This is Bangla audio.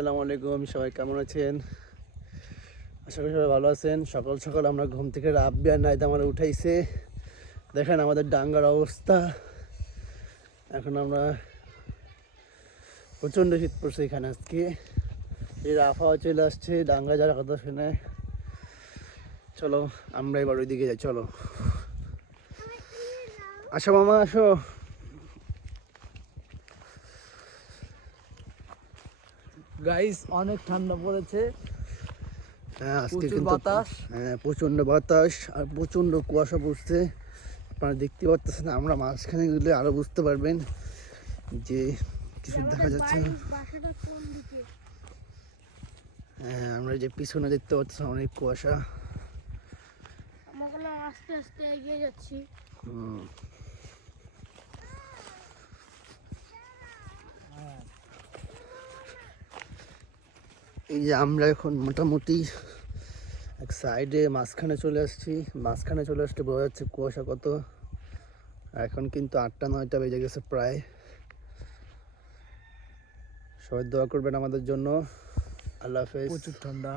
আসসালামু আলাইকুম, সবাই কেমন আছেন? আশা করি সবাই ভালো আছেন। সকাল সকাল আমরা ঘুম থেকে রাব্বি আর নাইদা আমার উঠাইছে। দেখেন আমাদের ডাঙ্গার অবস্থা। এখন আমরা প্রচণ্ড শীত পড়ছে এখানে আজকে। এই আবহাওয়া চলে আসছে, ডাঙ্গা যাওয়ার কথা শুনে। চলো আমরা এবার ওইদিকে যাই। চলো আসো মামা, আসো। গাইস, অনেক ঠান্ডা পড়েছে। হ্যাঁ, আজকে প্রচুর কিন্তু বাতাস। প্রচণ্ড বাতাস আর প্রচণ্ড কুয়াশা পড়ছে। আপনারা দেখতে পাচ্ছেন, আমরা মাঝখানে গেলে আরো বুঝতে পারবেন যে কিছু দেখা যাচ্ছে না। হ্যাঁ, আমরা যে পিছনে দেখতে পাচ্ছি অনেক কুয়াশা। আমরা আস্তে আস্তে এগিয়ে যাচ্ছি। এই যে আমরা এখন মোটামুটি এক সাইডে মাঝখানে চলে আসছি। মাঝখানে চলে আসতে বোঝা যাচ্ছে কুয়াশা কত। এখন কিন্তু 8টা-9টা বেজে গেছে প্রায়। সবাই দোয়া করবেন আমাদের জন্য। আল্লাহ হাফেজ। প্রচুর ঠান্ডা।